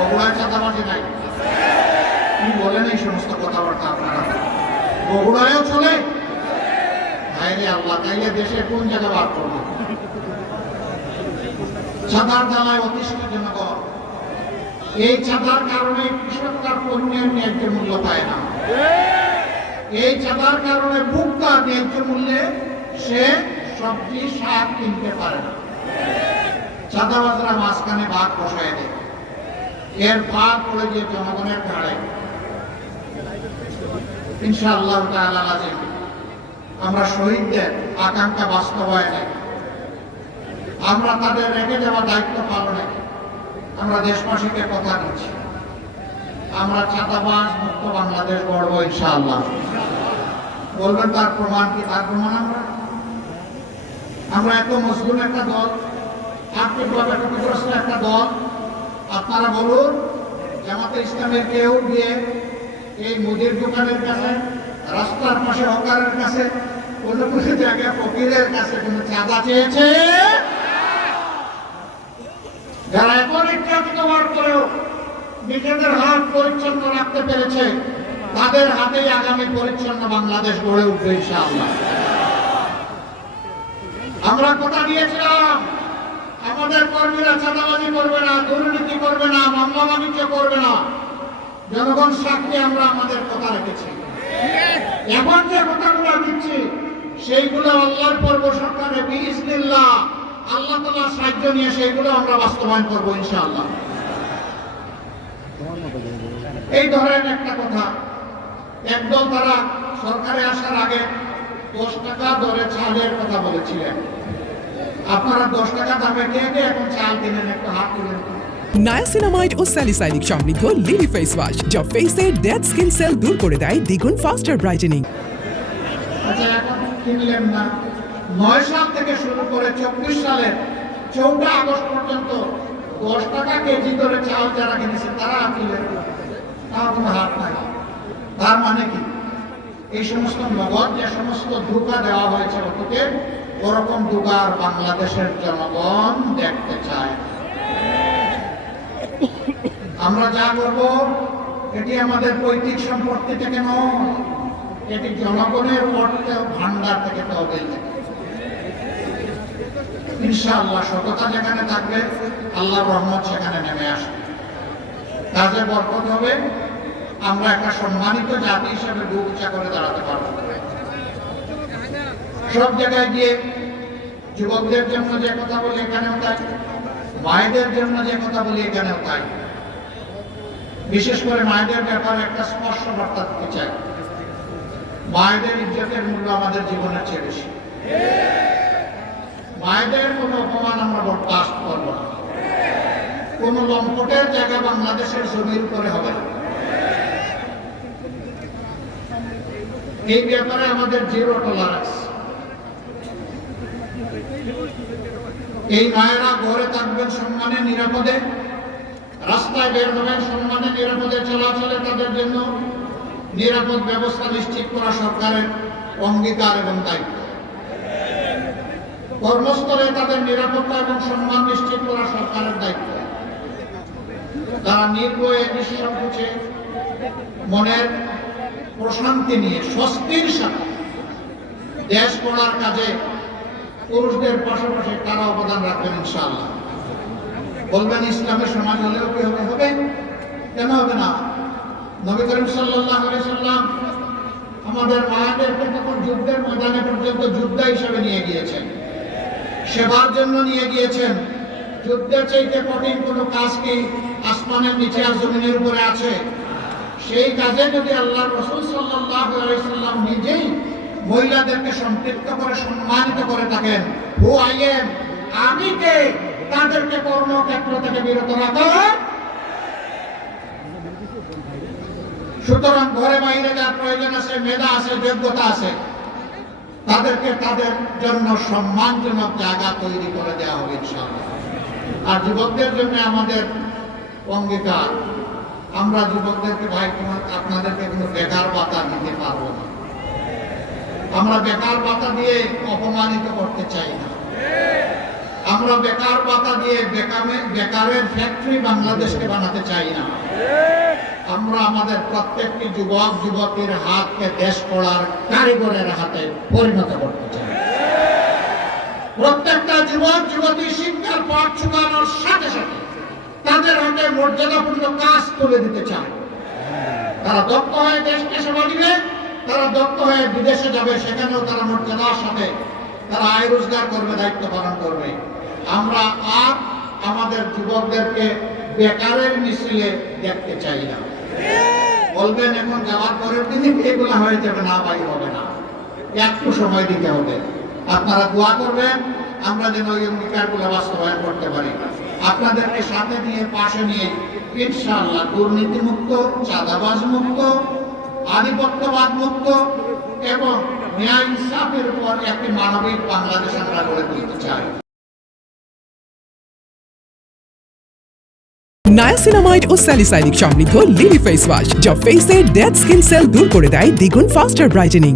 বগুড়ায় চাঁদাবাজি নাই? কি বলেন এই সমস্ত কথাবার্তা আপনারা? বগুড়ায়ও চলে? হায়রে আল্লাহ, তাইলে দেশে কোন জায়গা বার করবো? চাঁদার জ্বালায় অতিষ্ঠ জনগণ। এই চাঁদার কারণে কৃষক তার পণ্যের ন্যায্য মূল্য পায় না। এই চাঁদার কারণে ভোক্তা ন্যায্য মূল্যে সে সবজি শাক কিনতে পারে না। চাঁদাবাজরা মাঝখানে ভাগ বসায় দেয়, এর ভাগ পড়ে গিয়ে জনগণের ঘাড়ে। ইনশাআল্লাহ তাআলা লাজিম আমরা শহীদদের আকাঙ্ক্ষা বাস্তবায়নে, আমরা তাদের রেখে যাওয়া দায়িত্ব পালনে আমরা দেশবাসীকে কথা দিচ্ছি, আমরা চাঁদাবাজ মুক্ত বাংলাদেশ গড়ব ইনশাআল্লাহ। বলবেন তার প্রমাণ কি? তার প্রমাণ আমরা এত মজবুত একটা দল, আর্থিকভাবে ক্ষতিগ্রস্ত একটা দল। আপনারা বলুন, জামাতে ইসলামের কেউ গিয়ে এই মুদির দোকানের কাছে, রাস্তার পাশে হকারের কাছে, কোনো কোনো জায়গায় ফকিরের কাছে কোনো চাঁদা চেয়েছে? যারা এখন নির্যাতিত হওয়ার পরেও নিজেদের হাত পরিচ্ছন্ন রাখতে পেরেছে, তাদের হাতেই আগামী পরিচ্ছন্ন বাংলাদেশ গড়ে উঠবে ইনশাআল্লাহ। আমরা কথা দিয়েছিলাম আমাদের কর্মীরা চাঁদাবাজি করবে না, দুর্নীতি করবে না, মামলা বাণিজ্য করবে না। জনগণ সাক্ষী, আমরা আমাদের কথা রেখেছি। এখন যে কথাগুলো দিচ্ছি সেইগুলো আল্লাহর পর্ব সরকারে বিইজনিল্লাহ আল্লাহ তাআলার সাহায্য নিয়ে সেইগুলো আমরা বাস্তবায়ন করব ইনশাআল্লাহ। এই ধরনের একটা কথা, একদল তারা সরকারে আসার আগে 10 টাকা দরে চালের কথা বলেছিলেন। আপনারা 10 টাকা দামে কে এখন চাল কিনেন? একটু হাত তুলে দেখুন। নায়াসিনামাইড ও স্যালিসাইলিক সমৃদ্ধ লিলি ফেস ওয়াশ, যা ফেসের ডেড স্কিন সেল দূর করে দেয় দ্বিগুণ ফাস্টার ব্রাইটেনিং। আচ্ছা, এখন কিনলেন না, 9 সাল থেকে শুরু করে 24 সালের 14 আগস্ট পর্যন্ত 10 টাকা কেজি করে চাল যারা কিনেছে তারা কিনলেন, তার কোনো হাত নাই। তার মানে কি? এই সমস্ত নগদ যে সমস্ত ধোঁকা দেওয়া হয়েছে ওকে, ওরকম ধোঁকা আর বাংলাদেশের জনগণ দেখতে চায়। আমরা যা করব এটি আমাদের পৈতৃক সম্পত্তি থেকে নয়, এটি জনগণের অর্থ ভান্ডার থেকে, তহবিল থেকে। ইনশাআল্লাহ সততা যেখানে থাকবে আল্লাহর রহমত সেখানে নেমে আসবে, কাজে বরকত হবে। আমরা একটা সম্মানিত জাতি হিসেবে বুক উঁচা করে দাঁড়াতে পারব। সব জায়গায় গিয়ে যুবকদের জন্য যে কথা বলি এখানেও তাই, মায়েদের জন্য যে কথা বলি এখানেও তাই। বিশেষ করে মায়েদের ব্যাপারে একটা স্পর্শ বার্তা দিতে চাই। মায়েদের ইজ্জতের মূল্য আমাদের জীবনের চেয়ে বেশি। মায়েদের কোনো অপমান আমরা বরদাস্ত করব না। কোন লম্পটের জায়গা বাংলাদেশের জমির উপরে হবে না। এই ব্যাপারে আমাদের জিরো টলারেন্স। এই মায়েরা ঘরে থাকবেন সম্মানে নিরাপদে, রাস্তায় বের হবেন সম্মানে নিরাপদে, চলাচলে তাদের জন্য নিরাপদ ব্যবস্থা নিশ্চিত করা সরকারের অঙ্গীকার এবং দায়িত্ব। কর্মস্থলে তাদের নিরাপত্তা এবং সম্মান নিশ্চিত করা সরকারের দায়িত্ব। তারা নির্ভয়ে নিঃসংকোচে মনের প্রশান্তি নিয়ে স্বস্তির সাথে দেশ গড়ার কাজে পুরুষদের পাশাপাশি তারা অবদান রাখবেন ইনশাআল্লাহ। বলবেন ইসলামের সমাজ হলেও কি হবে? হবে, কেন হবে না? নবী করিম সাল্লাল্লাহু আলাইহি সাল্লাম আমাদের মায়েদেরকে তখন যুদ্ধের ময়দানে পর্যন্ত যোদ্ধা হিসেবে নিয়ে গিয়েছেন, সেবার জন্য নিয়ে গিয়েছেন। যুদ্ধের চাইতে কঠিন কোনো কাজ কি আসমানের নিচে আর জমিনের উপরে আছে? সেই কাজে যদি আল্লাহর রাসূল সাল্লাল্লাহু আলাইহি সাল্লাম নিজেই মহিলাদেরকে সম্পৃক্ত করে সম্মানিত করে থাকেন, হু আই এম, আমি কে, তাদেরকে কর্মক্ষেত্র থেকে বিরত রাখেন। সুতরাং ঘরে বাইরে যার প্রয়োজন আছে, মেধা আছে, যোগ্যতা আছে, তাদেরকে তাদের জন্য সম্মানজনক জায়গা তৈরি করে দেওয়া হবে ইনশাআল্লাহ। আর যুবকদের জন্য আমাদের অঙ্গীকার, আমরা যুবকদেরকে ভাই আপনাদেরকে কোনো বেকার ভাতা দিতে পারবো না। আমরা বেকার ভাতা দিয়ে অপমানিত করতে চাই না। আমরা বেকার ভাতা দিয়ে বেকারের ফ্যাক্টরি বাংলাদেশকে বানাতে চাই না। আমরা আমাদের প্রত্যেকটি যুবক যুবতীর হাতকে দেশ গড়ার কারিগরের হাতে পরিণত করতে চাই। প্রত্যেকটা যুবক যুবতী শিক্ষার পাঠ চুকানোর সাথে সাথে তাদের হাতে মর্যাদাপূর্ণ কাজ তুলে দিতে চায়। তারা দক্ষ হয়ে দেশকে সেবা দিবে, তারা দক্ষ হয়ে বিদেশে যাবে, সেখানেও তারা মর্যাদার সাথে তারা আয় রোজগার করবে, দায়িত্ব পালন করবে। আমরা আর আমাদের যুবকদেরকে বেকারের মিছিলে দেখতে চাই না। বলবেন এখন যাওয়ার পরের দিনই এগুলা হয়ে যাবে, না ভাই, হবে না, একটু সময় দিতে হবে। আপনারা দোয়া করবেন আমরা যেন ওই অঙ্গীকারগুলো বাস্তবায়ন করতে পারি। আপনাদেরকে সাথে নিয়ে পাশে নিয়ে ইনশাআল্লাহ দুর্নীতি মুক্ত, চাঁদাবাজ মুক্ত, আধিপত্যবাদ মুক্ত এবং ন্যায় ইনসাফের উপর একটি মানবিক বাংলাদেশ আমরা গড়ে তুলতে চাই। নায়াসিনামাইড ও স্যালিসাইলিক সমৃদ্ধ লিলি ফেস ওয়াশ, যা ফেসের ডেড স্কিন সেল দূর করে দেয় দ্বিগুণ ফাস্টার ব্রাইটেনিং।